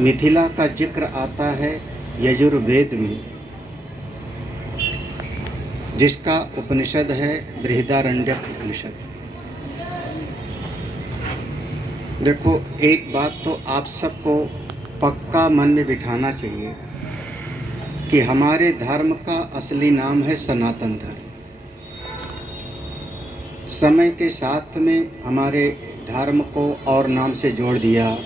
मिथिला का जिक्र आता है यजुर्वेद में, जिसका उपनिषद है बृहदारण्यक उपनिषद। देखो, एक बात तो आप सबको पक्का मन में बिठाना चाहिए कि हमारे धर्म का असली नाम है सनातन धर्म। समय के साथ में हमारे धर्म को और नाम से जोड़ दिया,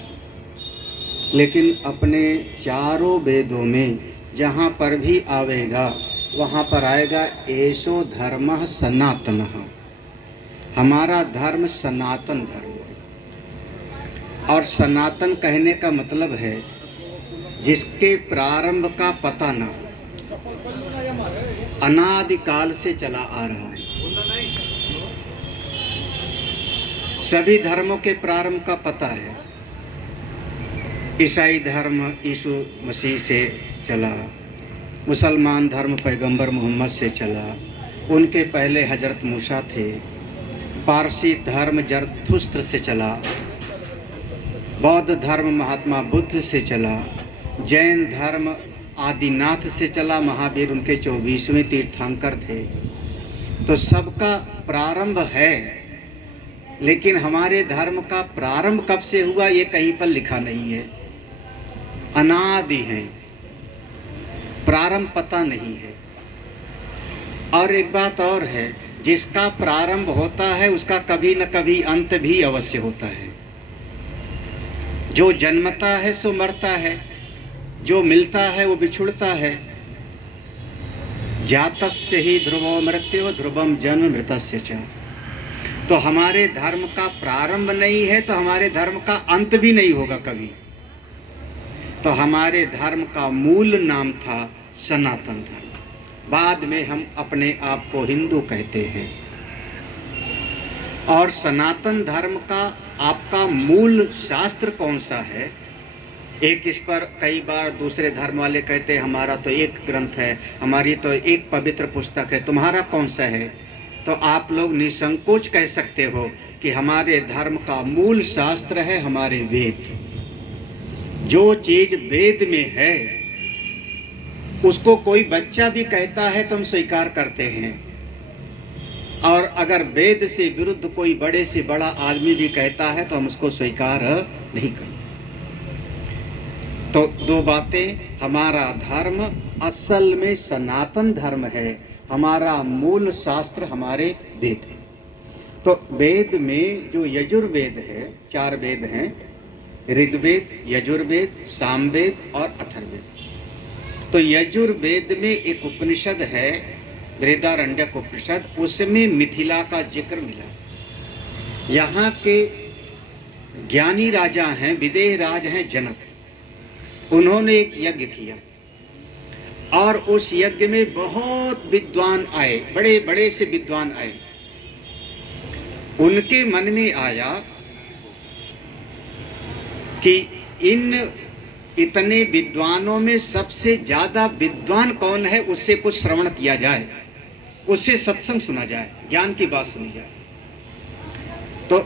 लेकिन अपने चारों वेदों में जहाँ पर भी आवेगा वहाँ पर आएगा एसो धर्मः सनातनः। हमारा धर्म सनातन धर्म है। और सनातन कहने का मतलब है जिसके प्रारंभ का पता न हो, अनादिकाल से चला आ रहा है। सभी धर्मों के प्रारंभ का पता है। ईसाई धर्म यीशु मसीह से चला, मुसलमान धर्म पैगंबर मोहम्मद से चला, उनके पहले हजरत मूसा थे। पारसी धर्म जरथुस्त्र से चला, बौद्ध धर्म महात्मा बुद्ध से चला, जैन धर्म आदिनाथ से चला, महावीर उनके 24वें तीर्थंकर थे। तो सबका प्रारंभ है, लेकिन हमारे धर्म का प्रारंभ कब से हुआ ये कहीं पर लिखा नहीं है। अनादि है, प्रारंभ पता नहीं है। और एक बात और है, जिसका प्रारंभ होता है उसका कभी न कभी अंत भी अवश्य होता है। जो जन्मता है सो मरता है, जो मिलता है वो बिछुड़ता है। जातस्य ही ध्रुवो मृत्युः ध्रुवम जन्म मृतस्य च। तो हमारे धर्म का प्रारंभ नहीं है तो हमारे धर्म का अंत भी नहीं होगा कभी। तो हमारे धर्म का मूल नाम था सनातन धर्म। बाद में हम अपने आप को हिंदू कहते हैं। और सनातन धर्म का आपका मूल शास्त्र कौन सा है? एक इस पर कई बार दूसरे धर्म वाले कहते हैं हमारा तो एक ग्रंथ है, हमारी तो एक पवित्र पुस्तक है, तुम्हारा कौन सा है? तो आप लोग निसंकोच कह सकते हो कि हमारे धर्म का मूल शास्त्र है हमारे वेद। जो चीज वेद में है उसको कोई बच्चा भी कहता है तो हम स्वीकार करते हैं, और अगर वेद से विरुद्ध कोई बड़े से बड़ा आदमी भी कहता है तो हम उसको स्वीकार नहीं करते। तो दो बातें, हमारा धर्म असल में सनातन धर्म है, हमारा मूल शास्त्र हमारे वेद है। तो वेद में जो यजुर्वेद है, 4 वेद हैं, ऋग्वेद, यजुर्वेद, सामवेद और अथर्ववेद। तो यजुर्वेद में एक उपनिषद है बृहदारण्यक उपनिषद, उसमें मिथिला का जिक्र मिला। यहाँ के ज्ञानी राजा हैं, विदेह राज हैं जनक। उन्होंने एक यज्ञ किया और उस यज्ञ में बहुत विद्वान आए, बड़े बड़े से विद्वान आए। उनके मन में आया कि इतने विद्वानों में सबसे ज्यादा विद्वान कौन है, उससे कुछ श्रवण किया जाए, उससे सत्संग सुना जाए, ज्ञान की बात सुनी जाए। तो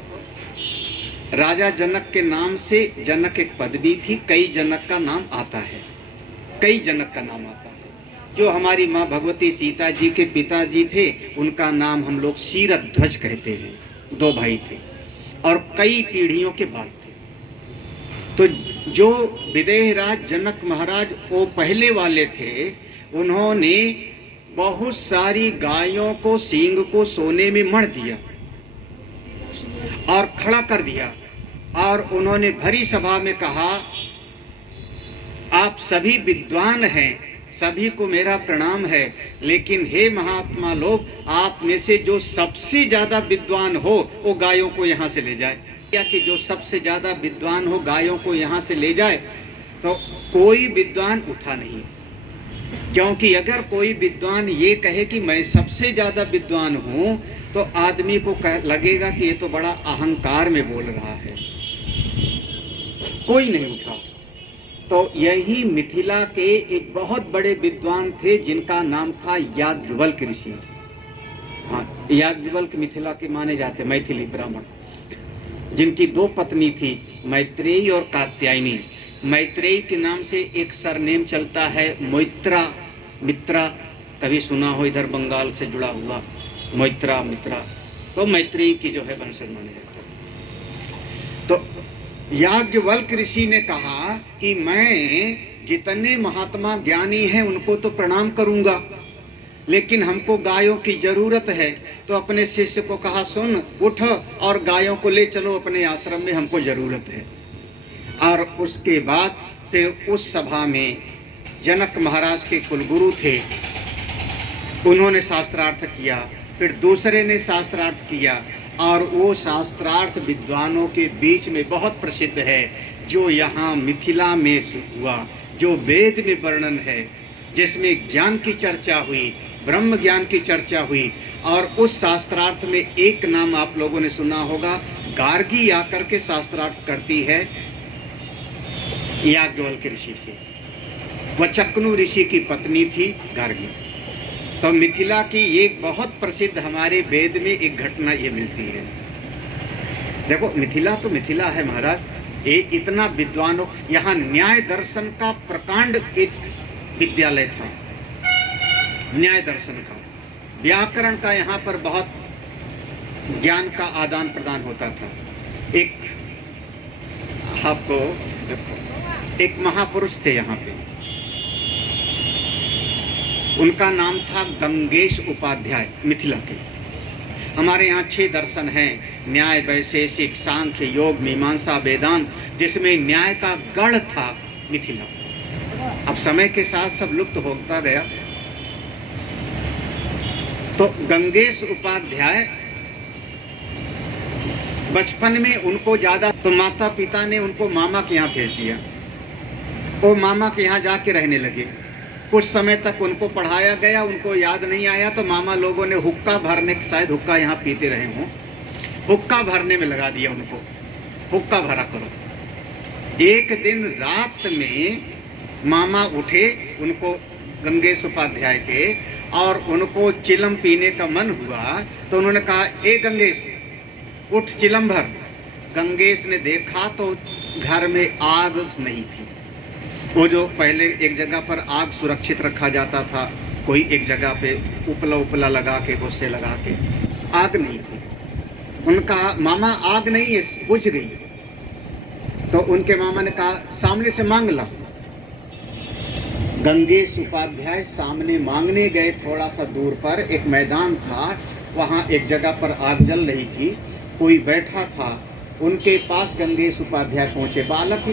राजा जनक के नाम से जनक एक पदवी थी, कई जनक का नाम आता है, कई जनक का नाम आता है। जो हमारी माँ भगवती सीता जी के पिताजी थे उनका नाम हम लोग शीरध्वज कहते हैं। 2 भाई थे और कई पीढ़ियों के बाद थे। तो जो विदेहराज जनक महाराज वो पहले वाले थे, उन्होंने बहुत सारी गायों को सींग को सोने में मढ़ दिया और खड़ा कर दिया, और उन्होंने भरी सभा में कहा, आप सभी विद्वान हैं, सभी को मेरा प्रणाम है, लेकिन हे महात्मा लोग, आप में से जो सबसे ज्यादा विद्वान हो वो गायों को यहाँ से ले जाए। या कि जो सबसे ज्यादा विद्वान हो गायों को यहाँ से ले जाए। तो कोई विद्वान उठा नहीं, क्योंकि अगर कोई विद्वान ये कहे कि मैं सबसे ज्यादा विद्वान हूँ तो आदमी को लगेगा कि ये तो बड़ा अहंकार में बोल रहा है। कोई नहीं उठा। तो यही मिथिला के एक बहुत बड़े विद्वान थे जिनका नाम था याज्ञवल्क्य ऋषि। हाँ, याज्ञवल्क्य मिथिला के माने जाते, मैथिली ब्राह्मण, जिनकी 2 पत्नी थी, मैत्रेयी और कात्यायनी। मैत्रेयी के नाम से एक सरनेम चलता है मोइत्रा मित्रा, कभी सुना हो इधर बंगाल से जुड़ा हुआ मोइत्रा मित्रा, तो मैत्रेयी की जो है वंशज माने जाते हैं। तो याज्ञवल्क्य ऋषि ने कहा कि मैं जितने महात्मा ज्ञानी हैं उनको तो प्रणाम करूंगा, लेकिन हमको गायों की जरूरत है। तो अपने शिष्य को कहा, सुन उठ और गायों को ले चलो अपने आश्रम में, हमको जरूरत है। और उसके बाद फिर उस सभा में जनक महाराज के कुलगुरु थे, उन्होंने शास्त्रार्थ किया, फिर दूसरे ने शास्त्रार्थ किया, और वो शास्त्रार्थ विद्वानों के बीच में बहुत प्रसिद्ध है, जो यहाँ मिथिला में हुआ, जो वेद में वर्णन है, जिसमें ज्ञान की चर्चा हुई, ब्रह्म ज्ञान की चर्चा हुई। और उस शास्त्रार्थ में एक नाम आप लोगों ने सुना होगा, गार्गी आकर के शास्त्रार्थ करती है याज्ञवल्क्य ऋषि से। वह चक्नु ऋषि की पत्नी थी गार्गी। तो मिथिला की एक बहुत प्रसिद्ध हमारे वेद में एक घटना ये मिलती है। देखो मिथिला तो मिथिला है महाराज, ये इतना विद्वानों, यहाँ न्याय दर्शन का प्रकांड एक विद्यालय था, न्याय दर्शन का, व्याकरण का यहाँ पर बहुत ज्ञान का आदान प्रदान होता था। एक आपको एक महापुरुष थे यहाँ पे, उनका नाम था गंगेश उपाध्याय, मिथिला के। हमारे यहाँ 6 दर्शन हैं, न्याय वैशेषिक सांख्य योग मीमांसा वेदांत, जिसमें न्याय का गढ़ था मिथिला। अब समय के साथ सब लुप्त होता गया। तो गंगेश उपाध्याय बचपन में उनको ज्यादा, तो माता पिता ने उनको मामा के यहाँ भेज दिया। वो मामा के यहाँ जाके रहने लगे। कुछ समय तक उनको पढ़ाया गया, उनको याद नहीं आया, तो मामा लोगों ने हुक्का भरने, शायद हुक्का यहाँ पीते रहे हों, हुक्का भरने में लगा दिया उनको, हुक्का भरा करो। एक दिन रात में मामा उठे, उनको गंगेश उपाध्याय के, और उनको चिलम पीने का मन हुआ, तो उन्होंने कहा, ए गंगेश उठ चिलम भर। गंगेश ने देखा तो घर में आग नहीं थी। वो जो पहले एक जगह पर आग सुरक्षित रखा जाता था, कोई एक जगह पे उपला उपला लगा के, गुस्से लगा के, आग नहीं थी। उनका मामा आग नहीं है, बुझ गई। तो उनके मामा ने कहा, सामने से मांग ला। गंगेश उपाध्याय सामने मांगने गए। थोड़ा सा दूर पर एक मैदान था, वहाँ एक जगह पर आग जल रही थी, कोई बैठा था। उनके पास गंगेश उपाध्याय पहुँचे, बालक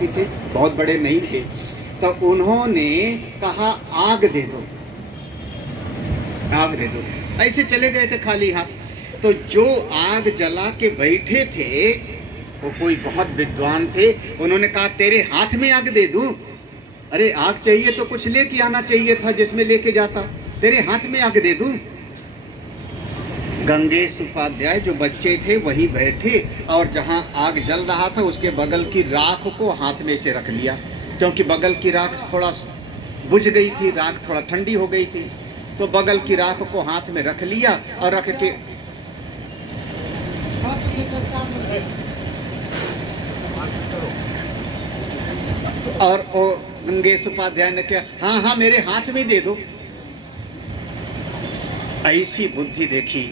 ही थे, बहुत बड़े नहीं थे। तो उन्होंने कहा, आग दे दो, आग दे दो। ऐसे चले गए थे खाली हाथ। तो जो आग जला के बैठे थे वो कोई बहुत विद्वान थे, उन्होंने कहा, तेरे हाथ में आग दे दूं? अरे आग चाहिए तो कुछ लेके आना चाहिए था जिसमें लेके जाता, तेरे हाथ में आग दे दूं? गंगेश उपाध्याय जो बच्चे थे वही बैठे, और जहां आग जल रहा था उसके बगल की राख को हाथ में से रख लिया, क्योंकि बगल की राख थोड़ा बुझ गई थी, राख थोड़ा ठंडी हो गई थी। तो बगल की राख को हाथ में रख लिया और रख के और वो गंगेश उपाध्याय ने क्या, हाँ हाँ मेरे हाथ में दे दो। ऐसी बुद्धि देखी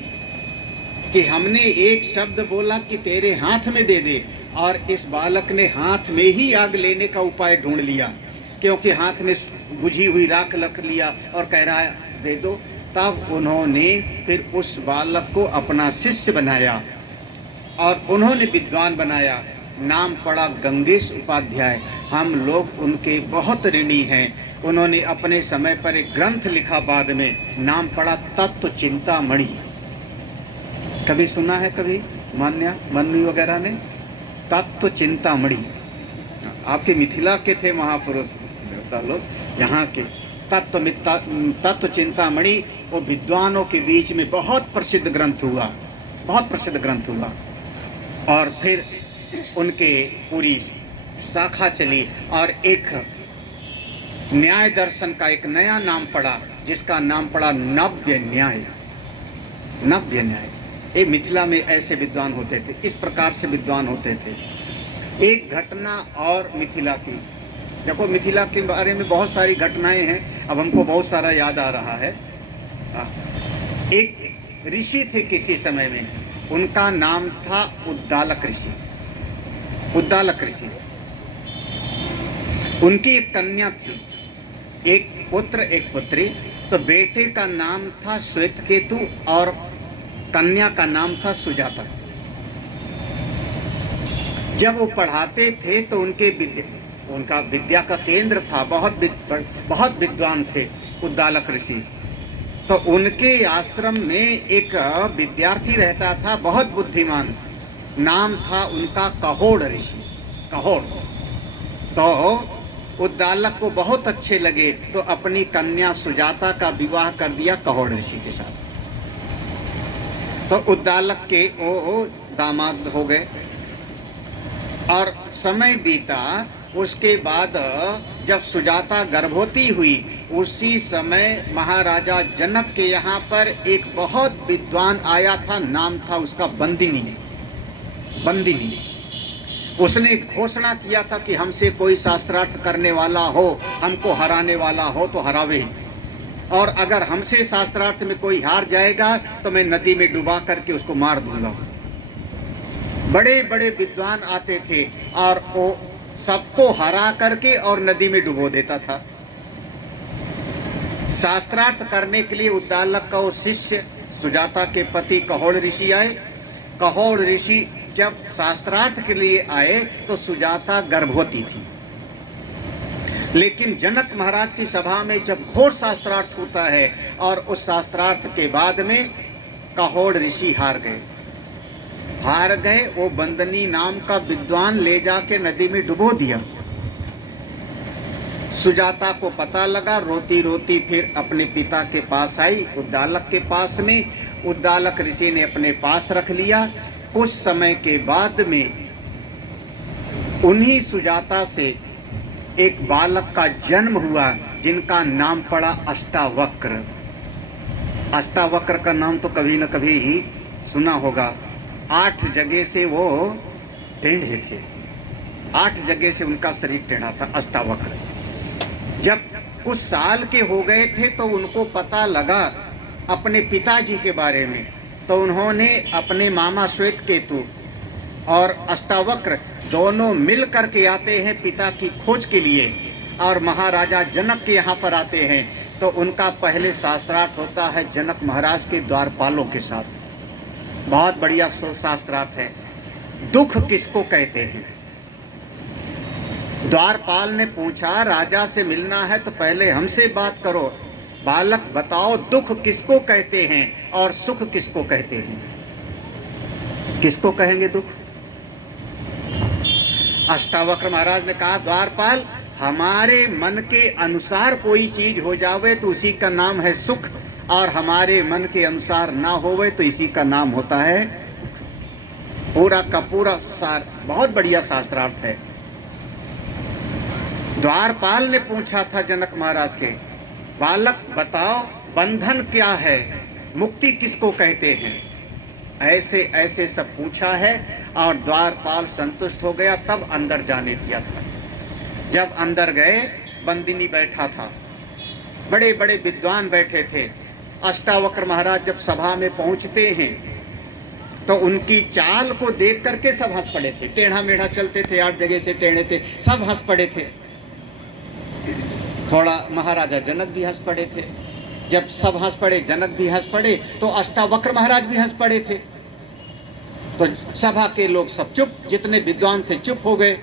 कि हमने एक शब्द बोला कि तेरे हाथ में दे दे, और इस बालक ने हाथ में ही आग लेने का उपाय ढूंढ लिया, क्योंकि हाथ में बुझी हुई राख रख लिया और कह रहा है दे दो। तब उन्होंने फिर उस बालक को अपना शिष्य बनाया और उन्होंने विद्वान बनाया। नाम पड़ा गंगेश उपाध्याय। हम लोग उनके बहुत ऋणी हैं। उन्होंने अपने समय पर एक ग्रंथ लिखा, बाद में नाम पड़ा तत्व चिंतामणि। कभी सुना है कभी मन्नू वगैरह ने? तत्व चिंतामणि। आपके मिथिला के थे महापुरुष लोग, यहाँ के। तत्व चिंतामणि वो विद्वानों के बीच में बहुत प्रसिद्ध ग्रंथ हुआ, बहुत प्रसिद्ध ग्रंथ हुआ। और फिर उनके पूरी शाखा चली और एक न्याय दर्शन का एक नया नाम पड़ा, जिसका नाम पड़ा नव्य न्याय। नव्य न्याय। ये मिथिला में ऐसे विद्वान होते थे, इस प्रकार से विद्वान होते थे। एक घटना और मिथिला की। देखो मिथिला के बारे में बहुत सारी घटनाएं हैं, अब हमको बहुत सारा याद आ रहा है। एक ऋषि थे किसी समय में, उनका नाम था उद्दालक ऋषि। उद्दालक ऋषि, उनकी एक कन्या थी, एक पुत्र एक पुत्री। तो बेटे का नाम था श्वेतकेतु और कन्या का नाम था सुजाता। जब वो पढ़ाते थे तो उनका विद्या का केंद्र था, बहुत विद्वान थे उद्दालक ऋषि। तो उनके आश्रम में एक विद्यार्थी रहता था, बहुत बुद्धिमान, नाम था उनका कहोड़ ऋषि। कहोड़ तो उद्दालक को बहुत अच्छे लगे, तो अपनी कन्या सुजाता का विवाह कर दिया कहोड़ ऋषि के साथ। तो उद्दालक के वो दामाद हो गए और समय बीता। उसके बाद जब सुजाता गर्भवती हुई, उसी समय महाराजा जनक के यहाँ पर एक बहुत विद्वान आया था, नाम था उसका बंदिनी। उसने घोषणा किया था कि हमसे कोई शास्त्रार्थ करने वाला हो, हमको हराने वाला हो तो हरावे, और अगर हमसे शास्त्रार्थ में कोई हार जाएगा तो मैं नदी में डुबा करके उसको मार दूंगा। बड़े बड़े विद्वान आते थे और वो सबको हरा करके और नदी में डुबो देता था। शास्त्रार्थ करने के लिए उद्दालक का वो शिष्य सुजाता के पति कहोड़ ऋषि आए। कहोड़ ऋषि जब शास्त्रार्थ के लिए आए तो सुजाता गर्भवती थी, लेकिन जनक महाराज की सभा में जब घोर शास्त्रार्थ होता है और उस शास्त्रार्थ के बाद में कहोड़ ऋषि हार गए। वो बंदनी नाम का विद्वान ले जाके नदी में डुबो दिया। सुजाता को पता लगा, रोती रोती फिर अपने पिता के पास आई, उद्दालक के पास में। उद्दालक ऋषि ने अपने पास रख लिया। कुछ समय के बाद में उन्हीं सुजाता से एक बालक का जन्म हुआ, जिनका नाम पड़ा अष्टावक्र। अष्टावक्र का नाम तो कभी न कभी ही सुना होगा। 8 जगह से वो टेढ़े थे, 8 जगह से उनका शरीर टेढ़ा था, अष्टावक्र। जब कुछ साल के हो गए थे तो उनको पता लगा अपने पिताजी के बारे में। तो उन्होंने अपने मामा श्वेतकेतु और अष्टावक्र दोनों मिल करके आते हैं पिता की खोज के लिए, और महाराजा जनक के यहाँ पर आते हैं। तो उनका पहले शास्त्रार्थ होता है जनक महाराज के द्वारपालों के साथ। बहुत बढ़िया शास्त्रार्थ है। दुख किसको कहते हैं? द्वारपाल ने पूछा, राजा से मिलना है तो पहले हमसे बात करो। बालक बताओ, दुख किसको कहते हैं और सुख किसको कहते हैं? किसको कहेंगे दुख? अष्टावक्र महाराज ने कहा, द्वारपाल, हमारे मन के अनुसार कोई चीज हो जावे तो उसी का नाम है सुख, और हमारे मन के अनुसार ना होवे तो इसी का नाम होता है दुख। पूरा का पूरा सार बहुत बढ़िया शास्त्रार्थ है। द्वारपाल ने पूछा था जनक महाराज के, बालक बताओ, बंधन क्या है, मुक्ति किसको कहते हैं? ऐसे ऐसे सब पूछा है और द्वारपाल संतुष्ट हो गया, तब अंदर जाने दिया था। जब अंदर गए, बंदिनी बैठा था, बड़े बड़े विद्वान बैठे थे। अष्टावक्र महाराज जब सभा में पहुंचते हैं तो उनकी चाल को देख करके सब हंस पड़े थे। टेढ़ा मेढ़ा चलते थे, 8 जगह से टेढ़े थे, सब हंस पड़े थे। थोड़ा महाराजा जनक भी हंस पड़े थे। जब सब हंस पड़े, जनक भी हंस पड़े, तो अष्टावक्र महाराज भी हंस पड़े थे। तो सभा के लोग सब चुप, जितने विद्वान थे चुप हो गए।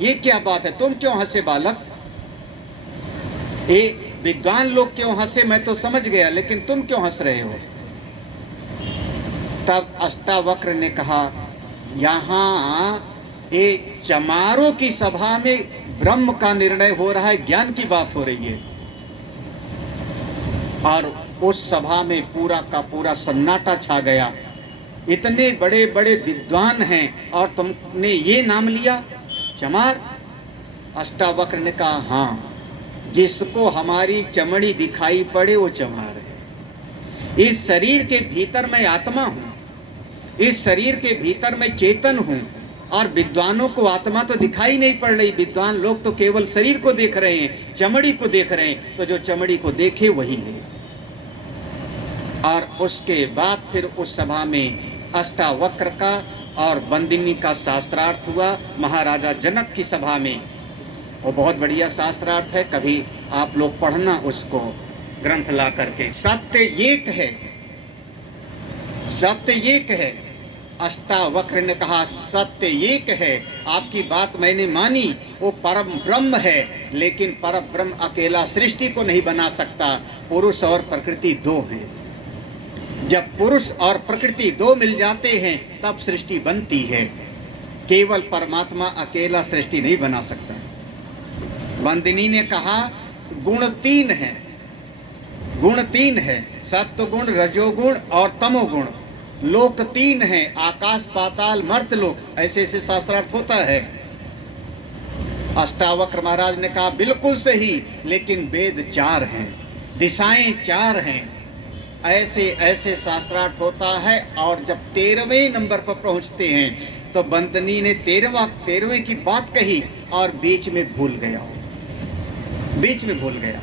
ये क्या बात है, तुम क्यों हंसे बालक? ये विद्वान लोग क्यों हंसे मैं तो समझ गया, लेकिन तुम क्यों हंस रहे हो? तब अष्टावक्र ने कहा, यहाँ ये चमारों की सभा में ब्रह्म का निर्णय हो रहा है, ज्ञान की बात हो रही है। और उस सभा में पूरा का पूरा सन्नाटा छा गया। इतने बड़े बड़े विद्वान हैं और तुमने ये नाम लिया चमार? अष्टावक्र ने कहा, हाँ, जिसको हमारी चमड़ी दिखाई पड़े वो चमार है। इस शरीर के भीतर मैं आत्मा हूँ, इस शरीर के भीतर मैं चेतन हूँ, और विद्वानों को आत्मा तो दिखाई नहीं पड़ रही, विद्वान लोग तो केवल शरीर को देख रहे हैं, चमड़ी को देख रहे हैं, तो जो चमड़ी को देखे वही है। और उसके बाद फिर उस सभा में अष्टावक्र का और बंदिनी का शास्त्रार्थ हुआ महाराजा जनक की सभा में। वो बहुत बढ़िया शास्त्रार्थ है, कभी आप लोग पढ़ना उसको ग्रंथ ला करके। सत्य एक है, सत्य एक है। अष्टावक्र ने कहा सत्य एक है, आपकी बात मैंने मानी, वो परम ब्रह्म है, लेकिन परम ब्रह्म अकेला सृष्टि को नहीं बना सकता, पुरुष और प्रकृति दो हैं। जब पुरुष और प्रकृति दो मिल जाते हैं तब सृष्टि बनती है, केवल परमात्मा अकेला सृष्टि नहीं बना सकता। बंदिनी ने कहा गुण तीन है, गुण तीन है, सत्व गुण, रजोगुण और तमोगुण। लोक तीन है, आकाश पाताल मर्त लोक, ऐसे ऐसे शास्त्रार्थ होता है। अष्टावक्र महाराज ने कहा बिल्कुल सही, लेकिन वेद चार हैं, दिशाएं चार हैं, ऐसे ऐसे शास्त्रार्थ होता है। और जब 13वें नंबर पर पहुंचते हैं तो बंदनी ने 13वें की बात कही और बीच में भूल गया, बीच में भूल गया।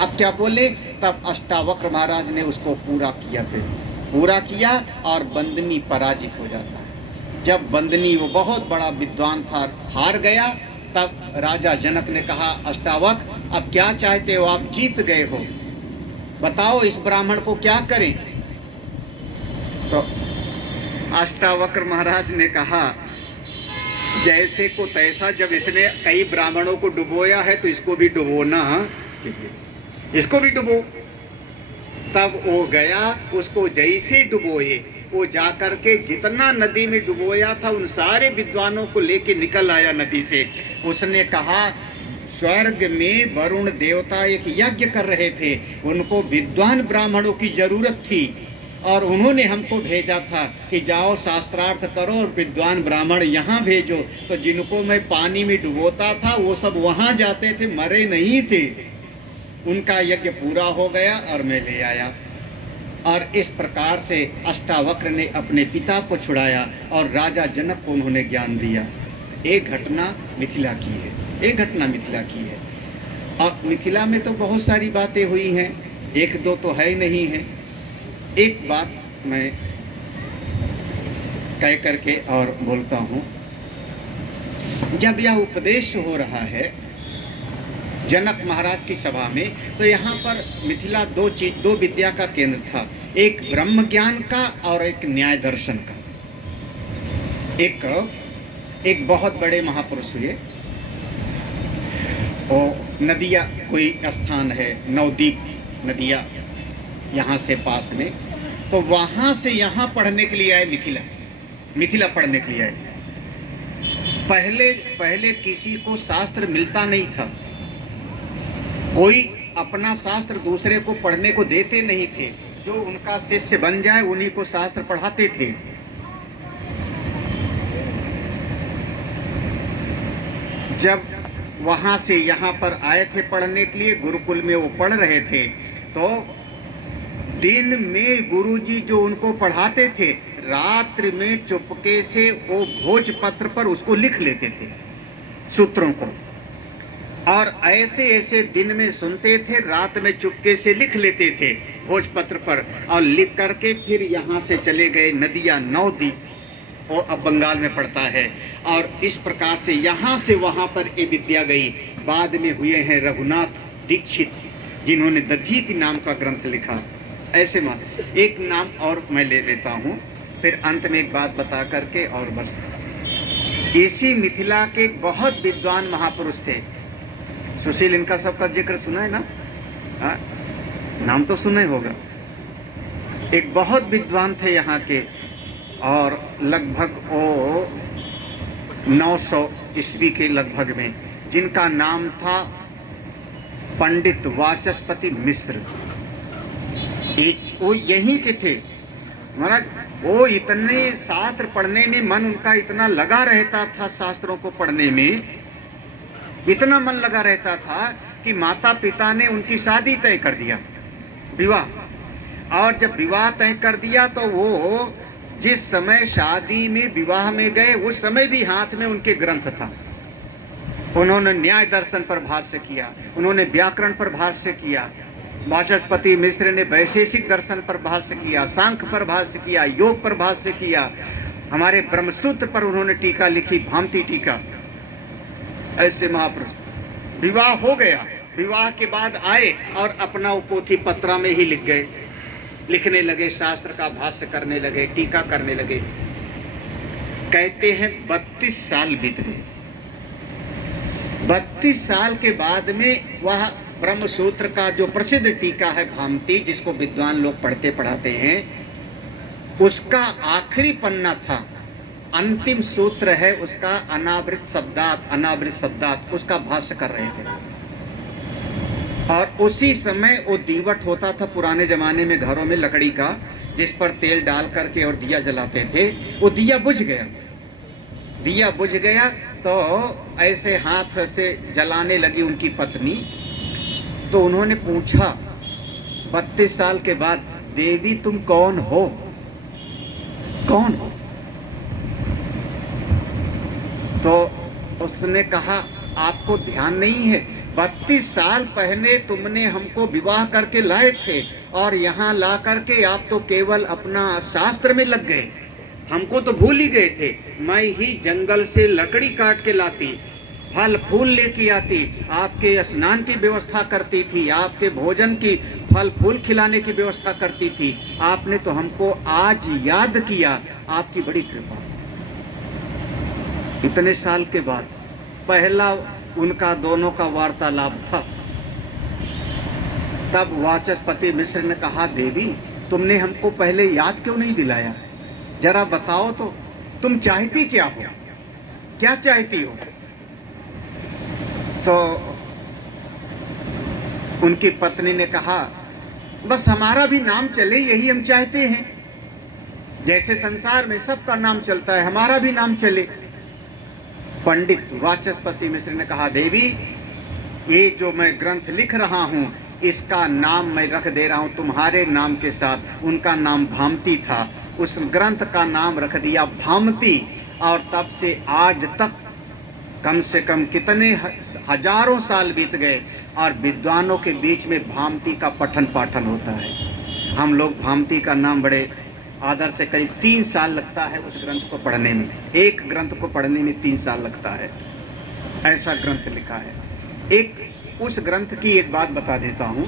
अब क्या बोले, तब अष्टावक्र महाराज ने उसको पूरा किया, फिर पूरा किया और बंदनी पराजित हो जाता है। जब बंदनी, वो बहुत बड़ा विद्वान था, हार गया, तब राजा जनक ने कहा अष्टावक्र अब क्या चाहते हो, आप जीत गए हो, बताओ इस ब्राह्मण को क्या करें। तो अष्टावक्र महाराज ने कहा जैसे को तैसा, जब इसने कई ब्राह्मणों को डुबोया है तो इसको भी डुबोना चाहिए, इसको भी डुबो। तब वो गया, उसको जैसे डुबोए, वो जाकर के जितना नदी में डुबोया था उन सारे विद्वानों को लेके निकल आया नदी से। उसने कहा स्वर्ग में वरुण देवता एक यज्ञ कर रहे थे, उनको विद्वान ब्राह्मणों की जरूरत थी और उन्होंने हमको भेजा था कि जाओ शास्त्रार्थ करो और विद्वान ब्राह्मण यहाँ भेजो। तो जिनको मैं पानी में डुबोता था वो सब वहाँ जाते थे, मरे नहीं थे। उनका यज्ञ पूरा हो गया और मैं ले आया। और इस प्रकार से अष्टावक्र ने अपने पिता को छुड़ाया और राजा जनक को उन्होंने ज्ञान दिया। एक घटना मिथिला की है, एक घटना मिथिला की है। और मिथिला में तो बहुत सारी बातें हुई हैं, एक दो तो है नहीं है। एक बात मैं कह करके और बोलता हूँ। जब यह उपदेश हो रहा है जनक महाराज की सभा में, तो यहाँ पर मिथिला दो विद्या का केंद्र था, एक ब्रह्म ज्ञान का और एक न्याय दर्शन का। एक बहुत बड़े महापुरुष हुए, और नदिया कोई स्थान है, नवदीप नदिया यहाँ से पास में, तो वहाँ से यहाँ पढ़ने के लिए आए, मिथिला पढ़ने के लिए आए। पहले किसी को शास्त्र मिलता नहीं था, कोई अपना शास्त्र दूसरे को पढ़ने को देते नहीं थे, जो उनका शिष्य बन जाए उन्हीं को शास्त्र पढ़ाते थे। जब वहाँ से यहाँ पर आए थे पढ़ने के लिए, गुरुकुल में वो पढ़ रहे थे, तो दिन में गुरुजी जो उनको पढ़ाते थे, रात्रि में चुपके से वो भोजपत्र पर उसको लिख लेते थे, सूत्रों को। और ऐसे ऐसे दिन में सुनते थे, रात में चुपके से लिख लेते थे भोजपत्र पर, और लिख करके फिर यहाँ से चले गए नदिया नवदीप, वो अब बंगाल में पड़ता है। और इस प्रकार से यहाँ से वहाँ पर ये विद्या गई। बाद में हुए हैं रघुनाथ दीक्षित, जिन्होंने दधीति नाम का ग्रंथ लिखा। ऐसे एक नाम और मैं ले लेता हूँ, फिर अंत में एक बात बता करके और बस। इसी मिथिला के बहुत विद्वान महापुरुष थे, सुशील, इनका सबका जिक्र सुना है ना? नाम तो सुना ही होगा। एक बहुत विद्वान थे यहाँ के, और लगभग वो 900 ईस्वी के लगभग में, जिनका नाम था पंडित वाचस्पति मिश्र। वो यहीं के थे महाराज। वो इतने शास्त्र पढ़ने में मन उनका इतना लगा रहता था, शास्त्रों को पढ़ने में इतना मन लगा रहता था कि माता पिता ने उनकी शादी तय कर दिया, विवाह। और जब विवाह तय कर दिया तो वो जिस समय शादी में विवाह में गए उस समय भी हाथ में उनके ग्रंथ था। उन्होंने न्याय दर्शन पर भाष्य किया, उन्होंने व्याकरण पर भाष्य किया, वाचस्पति मिश्र ने वैशेषिक दर्शन पर भाष्य किया, सांख्य पर भाष्य किया, योग पर भाष्य किया, हमारे ब्रह्मसूत्र पर उन्होंने टीका लिखी, भामती टीका। ऐसे महापुरुष। विवाह हो गया, विवाह के बाद आए और अपना पोथी पत्रा में ही लिख गए, लिखने लगे, शास्त्र का भाष्य करने लगे, टीका करने लगे। कहते हैं 32 साल बीत गए। 32 साल के बाद में वह ब्रह्मसूत्र का जो प्रसिद्ध टीका है भामती, जिसको विद्वान लोग पढ़ते पढ़ाते हैं, उसका आखिरी पन्ना था, अंतिम सूत्र है उसका, अनावृत शब्दात, उसका भाष्य कर रहे थे। और उसी समय वो दीवट होता था पुराने जमाने में घरों में लकड़ी का, जिस पर तेल डाल करके और दिया जलाते थे। वो दिया बुझ गया, दिया बुझ गया तो ऐसे हाथ से जलाने लगी उनकी पत्नी। तो उन्होंने पूछा 32 साल के बाद, देवी तुम कौन हो, कौन हो? तो उसने कहा आपको ध्यान नहीं है, 32 साल पहले तुमने हमको विवाह करके लाए थे और यहाँ ला करके आप तो केवल अपना शास्त्र में लग गए, हमको तो भूल ही गए थे। मैं ही जंगल से लकड़ी काट के लाती, फल फूल लेके आती, आपके स्नान की व्यवस्था करती थी, आपके भोजन की फल फूल खिलाने की व्यवस्था करती थी। आपने तो हमको आज याद किया, आपकी बड़ी कृपा। इतने साल के बाद पहला उनका दोनों का वार्तालाप था। तब वाचस्पति मिश्र ने कहा, देवी तुमने हमको पहले याद क्यों नहीं दिलाया, जरा बताओ तो तुम चाहती क्या हो, क्या चाहती हो? तो उनकी पत्नी ने कहा, बस हमारा भी नाम चले, यही हम चाहते हैं। जैसे संसार में सबका नाम चलता है, हमारा भी नाम चले। पंडित वाचस्पति मिश्र ने कहा, देवी ये जो मैं ग्रंथ लिख रहा हूँ, इसका नाम मैं रख दे रहा हूँ तुम्हारे नाम के साथ। उनका नाम भामती था, उस ग्रंथ का नाम रख दिया भामती। और तब से आज तक कम से कम कितने हजारों साल बीत गए और विद्वानों के बीच में भामती का पठन पाठन होता है। हम लोग भामती का नाम बड़े आदर से, करीब 3 साल लगता है उस ग्रंथ को पढ़ने में, एक ग्रंथ को पढ़ने में 3 साल लगता है, ऐसा ग्रंथ लिखा है। एक उस ग्रंथ की एक बात बता देता हूँ।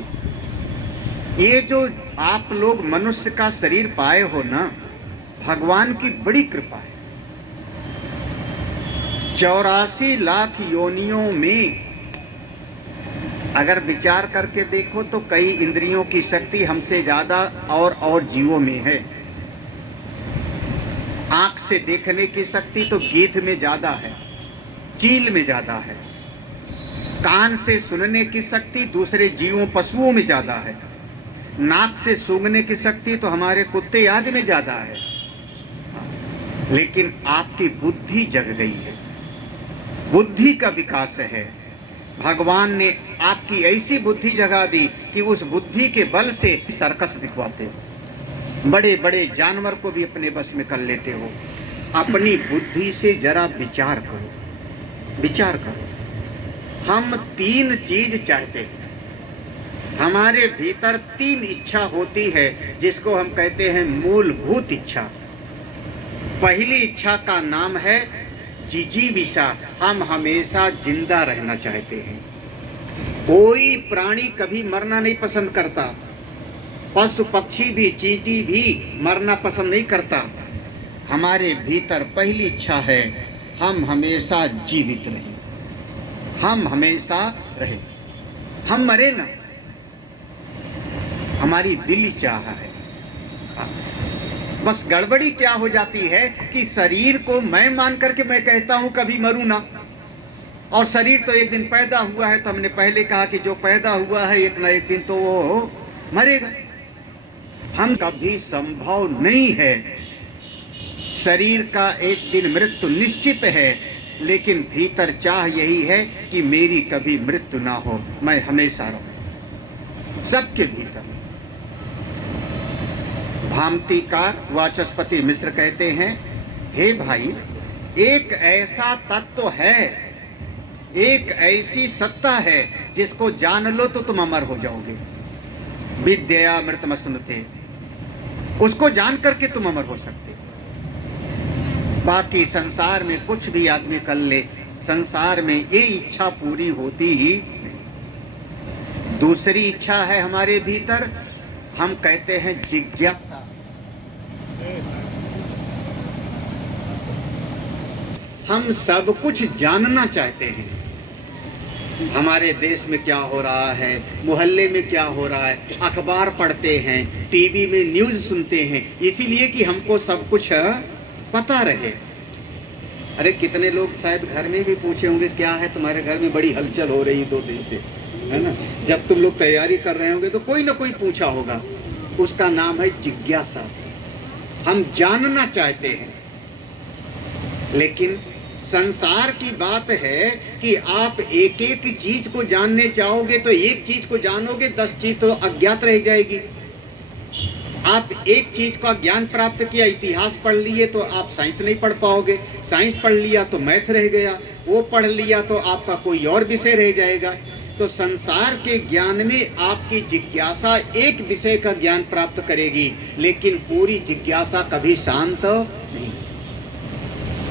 ये जो आप लोग मनुष्य का शरीर पाए हो ना, भगवान की बड़ी कृपा है। 84 लाख योनियों में अगर विचार करके देखो तो कई इंद्रियों की शक्ति हमसे ज्यादा और जीवों में है। आंख से देखने की शक्ति तो गिद्ध में ज्यादा है, चील में ज्यादा है। कान से सुनने की शक्ति दूसरे जीवों पशुओं में ज्यादा है। नाक से सूंघने की शक्ति तो हमारे कुत्ते आदि में ज्यादा है। लेकिन आपकी बुद्धि जग गई है, बुद्धि का विकास है। भगवान ने आपकी ऐसी बुद्धि जगा दी कि उस बुद्धि के बल से सर्कस दिखवाते हो, बड़े बड़े जानवर को भी अपने बस में कर लेते हो। अपनी बुद्धि से जरा विचार करो, विचार करो। हम 3 चीज चाहते हैं, हमारे भीतर 3 इच्छा होती है, जिसको हम कहते हैं मूलभूत इच्छा। पहली इच्छा का नाम है जिजीविषा, हम हमेशा जिंदा रहना चाहते हैं। कोई प्राणी कभी मरना नहीं पसंद करता, पशु पक्षी भी, चींटी भी मरना पसंद नहीं करता। हमारे भीतर पहली इच्छा है हम हमेशा जीवित रहें, हम हमेशा रहें, हम मरे ना, हमारी दिली चाह है। बस गड़बड़ी क्या हो जाती है कि शरीर को मैं मान करके मैं कहता हूं कभी मरूं ना, और शरीर तो एक दिन पैदा हुआ है, तो हमने पहले कहा कि जो पैदा हुआ है एक ना एक दिन तो वो मरेगा। हम कभी संभव नहीं है, शरीर का एक दिन मृत्यु निश्चित है, लेकिन भीतर चाह यही है कि मेरी कभी मृत्यु ना हो, मैं हमेशा रहूं। सबके भीतर भामतीकार वाचस्पति मिश्र कहते हैं, हे भाई, एक ऐसा तत्व है, एक ऐसी सत्ता है जिसको जान लो तो तुम अमर हो जाओगे। विद्या मृतमश्नुते, उसको जान करके तुम अमर हो सकते। बाकी संसार में कुछ भी आदमी कर ले, संसार में ये इच्छा पूरी होती ही नहीं। दूसरी इच्छा है हमारे भीतर, हम कहते हैं जिज्ञासा। हम सब कुछ जानना चाहते हैं। हमारे देश में क्या हो रहा है, मोहल्ले में क्या हो रहा है, अखबार पढ़ते हैं, टीवी में न्यूज़ सुनते हैं, इसीलिए कि हमको सब कुछ पता रहे। अरे कितने लोग शायद घर में भी पूछे होंगे, क्या है तुम्हारे घर में बड़ी हलचल हो रही 2 दिन से, है ना। जब तुम लोग तैयारी कर रहे होंगे तो कोई ना कोई पूछा होगा। उसका नाम है जिज्ञासा। हम जानना चाहते हैं। लेकिन संसार की बात है कि आप एक एक चीज को जानने चाहोगे तो एक चीज को जानोगे, 10 चीज तो अज्ञात रह जाएगी। आप एक चीज का ज्ञान प्राप्त किया, इतिहास पढ़ लिए तो आप साइंस नहीं पढ़ पाओगे, साइंस पढ़ लिया तो मैथ रह गया, वो पढ़ लिया तो आपका कोई और विषय रह जाएगा। तो संसार के ज्ञान में आपकी जिज्ञासा एक विषय का ज्ञान प्राप्त करेगी, लेकिन पूरी जिज्ञासा कभी शांत नहीं,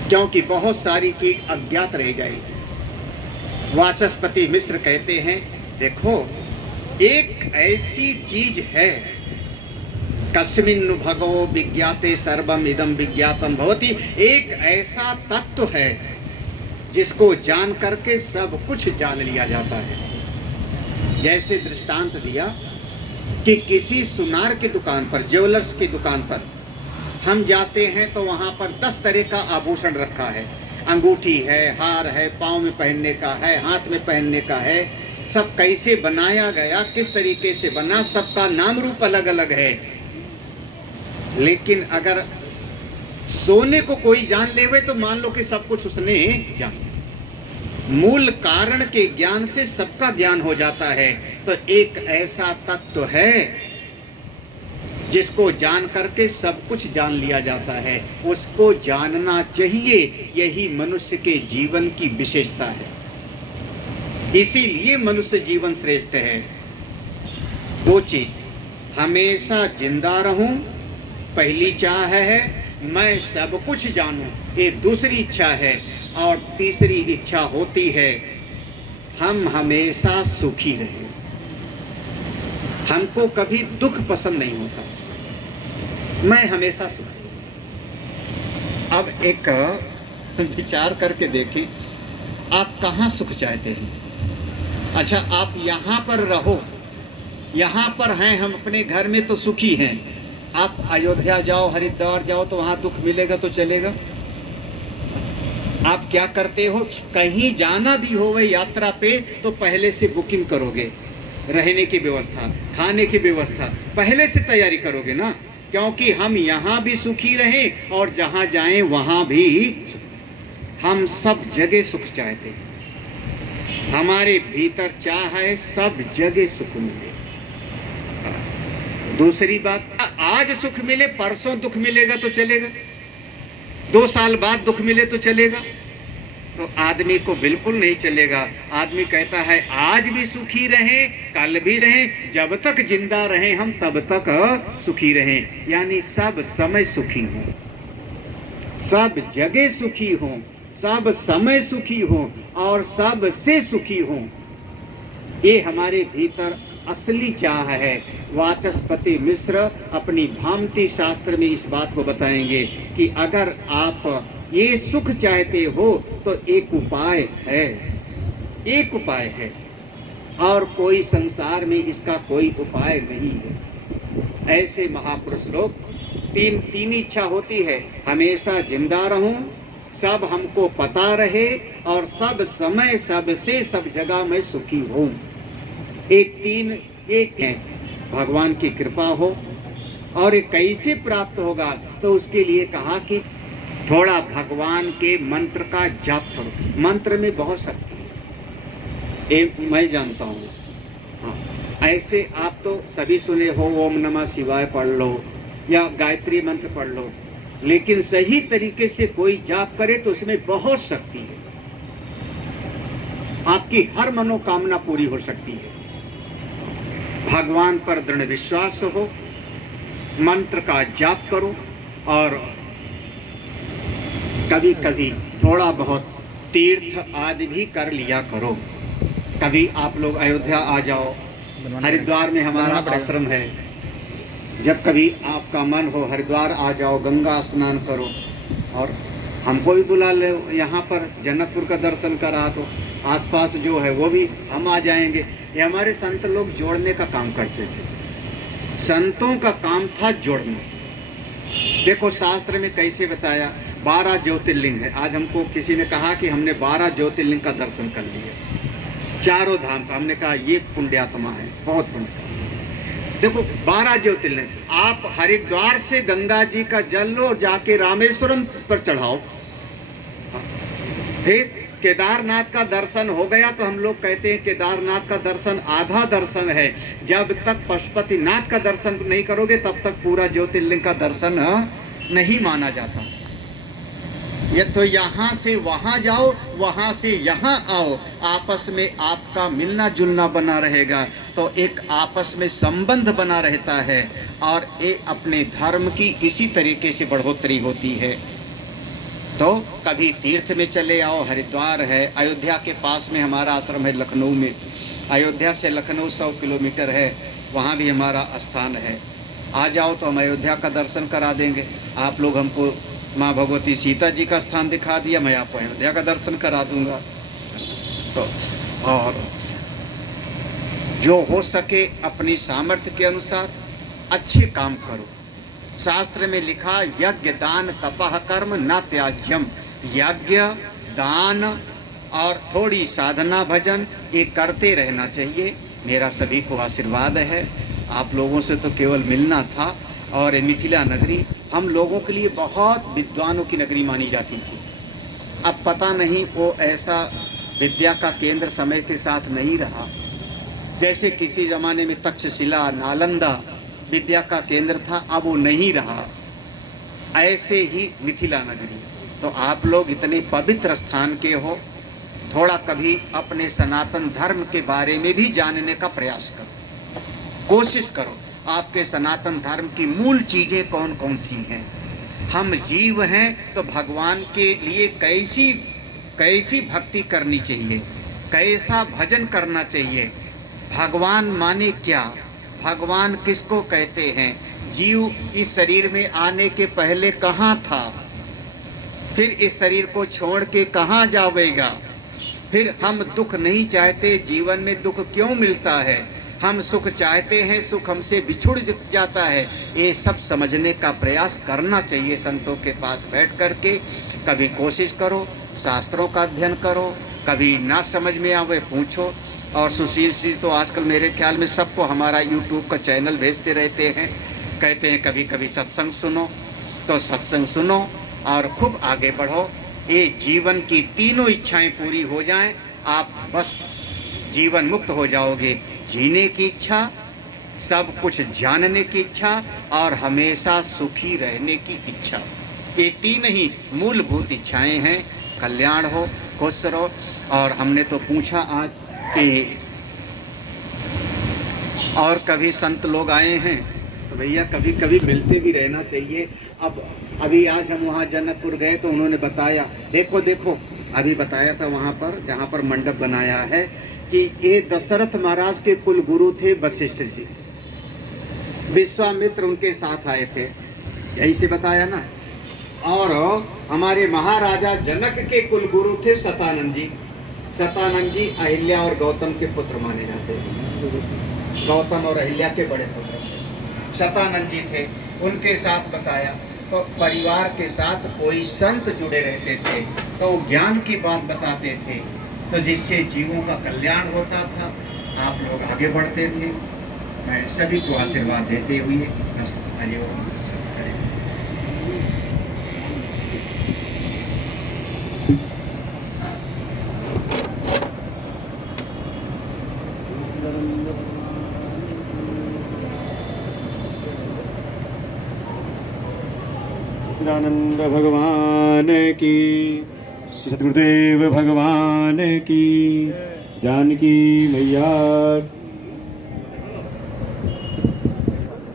क्योंकि बहुत सारी चीज अज्ञात रह जाएगी। वाचस्पति मिश्र कहते हैं, देखो एक ऐसी चीज है, कस्मिन्नु भगवो विज्ञाते सर्वम इदम विज्ञातम भवति, एक ऐसा तत्व है जिसको जान करके सब कुछ जान लिया जाता है। जैसे दृष्टांत दिया कि किसी सुनार की दुकान पर, ज्वेलर्स की दुकान पर हम जाते हैं तो वहाँ पर 10 तरह का आभूषण रखा है, अंगूठी है, हार है, पाँव में पहनने का है, हाथ में पहनने का है। सब कैसे बनाया गया, किस तरीके से बना, सबका नाम रूप अलग अलग है। लेकिन अगर सोने को कोई जान लेवे तो मान लो कि सब कुछ उसने जान लिया। मूल कारण के ज्ञान से सबका ज्ञान हो जाता है। तो एक ऐसा तत्व है जिसको जान करके सब कुछ जान लिया जाता है, उसको जानना चाहिए। यही मनुष्य के जीवन की विशेषता है, इसीलिए मनुष्य जीवन श्रेष्ठ है। 2 चीज, हमेशा जिंदा रहूं, पहली चाह है मैं सब कुछ जानूं, ये दूसरी इच्छा है। और तीसरी इच्छा होती है हम हमेशा सुखी रहें। हमको कभी दुख पसंद नहीं होता, मैं हमेशा सुखी। अब एक विचार करके देखें, आप कहाँ सुख चाहते हैं? अच्छा, आप यहाँ पर रहो, यहाँ पर हैं हम अपने घर में तो सुखी हैं। आप अयोध्या जाओ, हरिद्वार जाओ तो वहाँ दुख मिलेगा तो चलेगा? आप क्या करते हो, कहीं जाना भी हो वही यात्रा पे तो पहले से बुकिंग करोगे, रहने की व्यवस्था, खाने की व्यवस्था पहले से तैयारी करोगे ना, क्योंकि हम यहाँ भी सुखी रहें और जहाँ जाएं वहाँ भी। हम सब जगह सुख चाहते हैं, हमारे भीतर चाह है सब जगह सुख मिले। दूसरी बात, आज सुख मिले परसों दुख मिलेगा तो चलेगा, 2 साल बाद दुख मिले तो चलेगा? तो आदमी को बिल्कुल नहीं चलेगा। आदमी कहता है आज भी सुखी रहें, कल भी रहें, जब तक जिंदा रहें हम तब तक सुखी रहें। यानी सब समय सुखी हों, सब जगह सुखी हों, सब समय सुखी हों और सब से सुखी हों। ये हमारे भीतर असली चाह है। वाचस्पति मिश्र अपनी भामती शास्त्र में इस बात को बताएंगे कि अगर आप ये सुख चाहते हो तो एक उपाय है, एक उपाय है और कोई संसार में इसका कोई उपाय नहीं है। ऐसे महापुरुष लोग तीन इच्छा होती है, हमेशा जिंदा रहूं, सब हमको पता रहे और सब समय सब से सब जगह में सुखी हूं। एक है भगवान की कृपा हो। और ये कैसे प्राप्त होगा? तो उसके लिए कहा कि थोड़ा भगवान के मंत्र का जाप करो। मंत्र में बहुत शक्ति है, ये मैं जानता हूँ। हाँ, ऐसे आप तो सभी सुने हो, ओम नमः शिवाय पढ़ लो, या गायत्री मंत्र पढ़ लो, लेकिन सही तरीके से कोई जाप करे तो उसमें बहुत शक्ति है, आपकी हर मनोकामना पूरी हो सकती है। भगवान पर दृढ़ विश्वास हो, मंत्र का जाप करो, और कभी कभी थोड़ा बहुत तीर्थ आदि भी कर लिया करो। कभी आप लोग अयोध्या आ जाओ, हरिद्वार में हमारा आश्रम है, जब कभी आपका मन हो हरिद्वार आ जाओ, गंगा स्नान करो, और हमको भी बुला ले, यहाँ पर जनकपुर का दर्शन करा तो आसपास जो है वो भी हम आ जाएंगे। ये हमारे संत लोग जोड़ने का काम करते थे, संतों का काम था जोड़ना। देखो शास्त्र में कैसे बताया, 12 ज्योतिर्लिंग है। आज हमको किसी ने कहा कि हमने 12 ज्योतिर्लिंग का दर्शन कर लिया, चारों धाम का। हमने कहा ये पुण्यात्मा है, बहुत पुण्य। देखो 12 ज्योतिर्लिंग, आप हरिद्वार से गंगा जी का जल लो और जाके रामेश्वरम पर चढ़ाओ, फिर केदारनाथ का दर्शन हो गया। तो हम लोग कहते हैं केदारनाथ का दर्शन आधा दर्शन है, जब तक पशुपतिनाथ का दर्शन नहीं करोगे तब तक पूरा ज्योतिर्लिंग का दर्शन नहीं माना जाता। ये तो यहाँ से वहाँ जाओ, वहाँ से यहाँ आओ, आपस में आपका मिलना जुलना बना रहेगा, तो एक आपस में संबंध बना रहता है, और ये अपने धर्म की इसी तरीके से बढ़ोतरी होती है। तो कभी तीर्थ में चले आओ, हरिद्वार है, अयोध्या के पास में हमारा आश्रम है लखनऊ में, अयोध्या से लखनऊ 100 किलोमीटर है, वहाँ भी हमारा स्थान है। आ जाओ तो हम अयोध्या का दर्शन करा देंगे। आप लोग हमको माँ भगवती सीता जी का स्थान दिखा दिया, मैं आपको अयोध्या का दर्शन करा दूंगा। तो और जो हो सके अपनी सामर्थ्य के अनुसार अच्छे काम करो। शास्त्र में लिखा, यज्ञ दान तपः कर्म न त्याज्यम। यज्ञ दान और थोड़ी साधना भजन ये करते रहना चाहिए। मेरा सभी को आशीर्वाद है। आप लोगों से तो केवल मिलना था, और मिथिला नगरी हम लोगों के लिए बहुत विद्वानों की नगरी मानी जाती थी। अब पता नहीं वो ऐसा विद्या का केंद्र समय के साथ नहीं रहा। जैसे किसी ज़माने में तक्षशिला, नालंदा विद्या का केंद्र था, अब वो नहीं रहा। ऐसे ही मिथिला नगरी। तो आप लोग इतने पवित्र स्थान के हो, थोड़ा कभी अपने सनातन धर्म के बारे में भी जानने का प्रयास करो, कोशिश करो। आपके सनातन धर्म की मूल चीज़ें कौन कौन सी हैं? हम जीव हैं तो भगवान के लिए कैसी कैसी भक्ति करनी चाहिए, कैसा भजन करना चाहिए, भगवान माने क्या, भगवान किसको कहते हैं, जीव इस शरीर में आने के पहले कहाँ था, फिर इस शरीर को छोड़ के कहाँ जावेगा, फिर हम दुख नहीं चाहते, जीवन में दुख क्यों मिलता है, हम सुख चाहते हैं, सुख हमसे बिछुड़ जाता है। ये सब समझने का प्रयास करना चाहिए संतों के पास बैठ कर के। कभी कोशिश करो, शास्त्रों का अध्ययन करो, कभी ना समझ में आवे पूछो। और सुशील जी तो आजकल मेरे ख्याल में सबको हमारा यूट्यूब का चैनल भेजते रहते हैं, कहते हैं कभी कभी सत्संग सुनो, तो सत्संग सुनो और खूब आगे बढ़ो। ये जीवन की तीनों इच्छाएं पूरी हो जाएं, आप बस जीवन मुक्त हो जाओगे। जीने की इच्छा, सब कुछ जानने की इच्छा, और हमेशा सुखी रहने की इच्छा, ये तीन ही मूलभूत इच्छाएं हैं। कल्याण हो, खुश रहो। और हमने तो पूछा आज कि और कभी संत लोग आए हैं, तो भैया कभी कभी मिलते भी रहना चाहिए। अब अभी आज हम वहाँ जनकपुर गए तो उन्होंने बताया, देखो देखो अभी बताया था वहाँ पर जहाँ पर मंडप बनाया है कि ये दशरथ महाराज के कुल गुरु थे वशिष्ठ जी, विश्वामित्र उनके साथ आए थे, यही से बताया ना। और हमारे महाराजा जनक के कुल गुरु थे शतानंद जी। शतानंद जी अहिल्या और गौतम के पुत्र माने जाते हैं, गौतम और अहिल्या के बड़े पुत्र शतानंद जी थे। उनके साथ बताया तो परिवार के साथ कोई संत जुड़े रहते थे तो ज्ञान की बात बताते थे, तो जिससे जीवों का कल्याण होता था, आप लोग आगे बढ़ते थे। मैं सभी को आशीर्वाद देते हुए सच्चिदानंद भगवान की, श्री सद्गुरुदेव भगवान की, जानकी मैया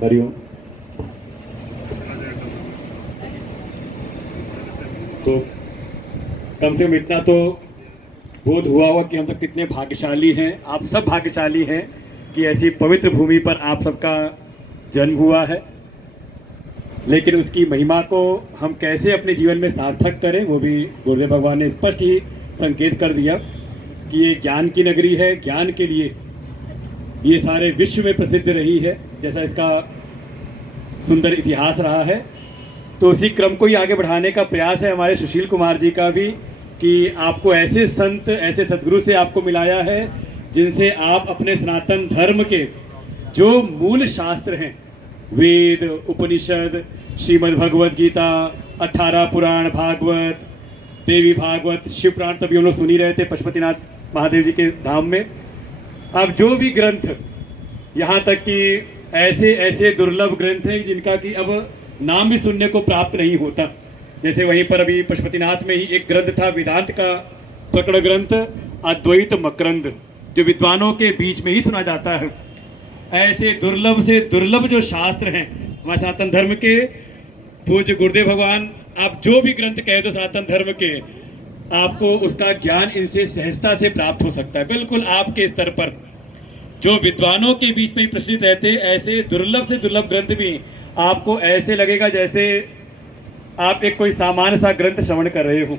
हरिओम। तो कम से कम इतना तो बोध हुआ होगा कि हम सब कितने भाग्यशाली हैं। आप सब भाग्यशाली हैं कि ऐसी पवित्र भूमि पर आप सबका जन्म हुआ है। लेकिन उसकी महिमा को हम कैसे अपने जीवन में सार्थक करें, वो भी गुरुदेव भगवान ने स्पष्ट ही संकेत कर दिया कि ये ज्ञान की नगरी है। ज्ञान के लिए ये सारे विश्व में प्रसिद्ध रही है, जैसा इसका सुंदर इतिहास रहा है। तो उसी क्रम को ही आगे बढ़ाने का प्रयास है हमारे सुशील कुमार जी का भी, कि आपको ऐसे संत, ऐसे सदगुरु से आपको मिलाया है जिनसे आप अपने सनातन धर्म के जो मूल शास्त्र हैं, वेद, उपनिषद, श्रीमद् भगवद गीता, 18 पुराण, भागवत, देवी भागवत, शिव पुराण, तभी हम लोग सुन ही रहे थे पशुपतिनाथ महादेव जी के धाम में। अब जो भी ग्रंथ, यहाँ तक कि ऐसे ऐसे दुर्लभ ग्रंथ हैं जिनका कि अब नाम भी सुनने को प्राप्त नहीं होता। जैसे वहीं पर अभी पशुपतिनाथ में ही एक ग्रंथ था, वेदांत का प्रकरण ग्रंथ अद्वैत मकरंद, जो विद्वानों के बीच में ही सुना जाता है। ऐसे दुर्लभ से दुर्लभ जो शास्त्र हैं हमारे सनातन धर्म के, पूज्य गुरुदेव भगवान आप जो भी ग्रंथ कहे तो सनातन धर्म के, आपको उसका ज्ञान इनसे सहजता से प्राप्त हो सकता है। बिल्कुल आपके स्तर पर जो विद्वानों के बीच में ही प्रचलित रहते, ऐसे दुर्लभ से दुर्लभ ग्रंथ भी आपको ऐसे लगेगा जैसे आप एक कोई सामान्य सा ग्रंथ श्रवण कर रहे हो।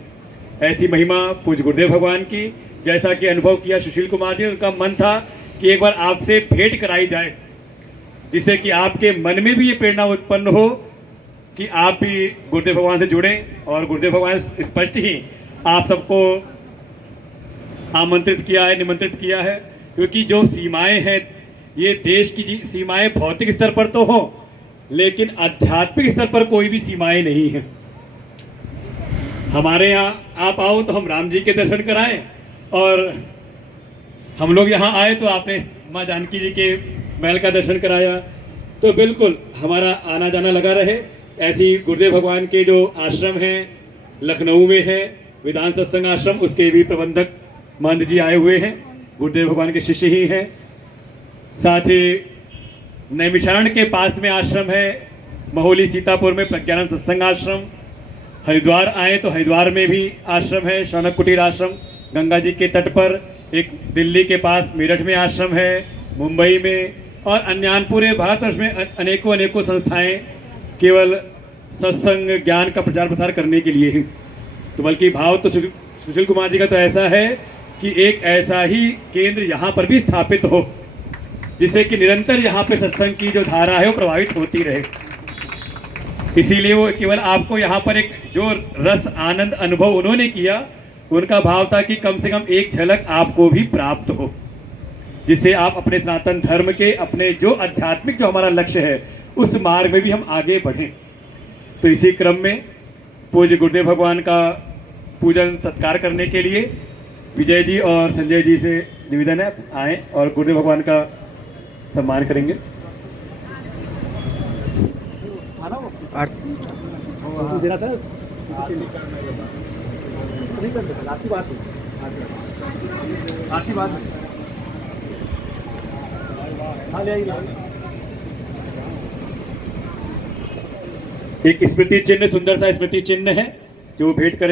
ऐसी महिमा पूज्य गुरुदेव भगवान की। जैसा कि अनुभव किया सुशील कुमार जी, उनका मन था कि एक बार आपसे भेंट कराई जाए, जिससे कि आपके मन में भी ये प्रेरणा उत्पन्न हो कि आप भी गुरुदेव भगवान से जुड़ें। और गुरुदेव भगवान स्पष्ट ही आप सबको आमंत्रित किया है, निमंत्रित किया है, क्योंकि जो सीमाएं हैं, ये देश की सीमाएं भौतिक स्तर पर तो हो, लेकिन आध्यात्मिक स्तर पर कोई भी सीमाएं नहीं है। हमारे यहाँ आप आओ तो हम राम जी के दर्शन कराएं, और हम लोग यहाँ आए तो आपने माँ जानकी जी के महल का दर्शन कराया। तो बिल्कुल हमारा आना जाना लगा रहे। ऐसी गुरुदेव भगवान के जो आश्रम हैं, लखनऊ में है वेदांत सत्संग आश्रम, उसके भी प्रबंधक महंत जी आए हुए हैं, गुरुदेव भगवान के शिष्य ही हैं। साथ ही नैमिषारण्य के पास में आश्रम है, महोली सीतापुर में प्रज्ञानंद सत्संग आश्रम। हरिद्वार आए तो हरिद्वार में भी आश्रम है, शौनक कुटीर आश्रम, गंगा जी के तट पर। एक दिल्ली के पास मेरठ में आश्रम है, मुंबई में, और अन्य पूरे भारतवर्ष में अनेकों अनेकों संस्थाएं केवल सत्संग ज्ञान का प्रचार प्रसार करने के लिए ही। तो बल्कि भाव तो सुशील कुमार जी का तो ऐसा है कि एक ऐसा ही केंद्र यहाँ पर भी स्थापित हो, जिससे कि निरंतर यहाँ पे सत्संग की जो धारा है वो प्रभावित होती रहे। इसीलिए वो केवल आपको यहाँ पर एक जो रस आनंद अनुभव उन्होंने किया, उनका भाव था कि कम से कम एक झलक आपको भी प्राप्त हो, जिससे आप अपने सनातन धर्म के, अपने जो आध्यात्मिक जो हमारा लक्ष्य है, उस मार्ग में भी हम आगे बढ़ें। तो इसी क्रम में पूज्य गुरुदेव भगवान का पूजन सत्कार करने के लिए विजय जी और संजय जी से निवेदन है, आए और गुरुदेव भगवान का सम्मान करेंगे। एक स्मृति चिन्ह, सुंदर सा स्मृति चिन्ह है जो भेंट करेंगे।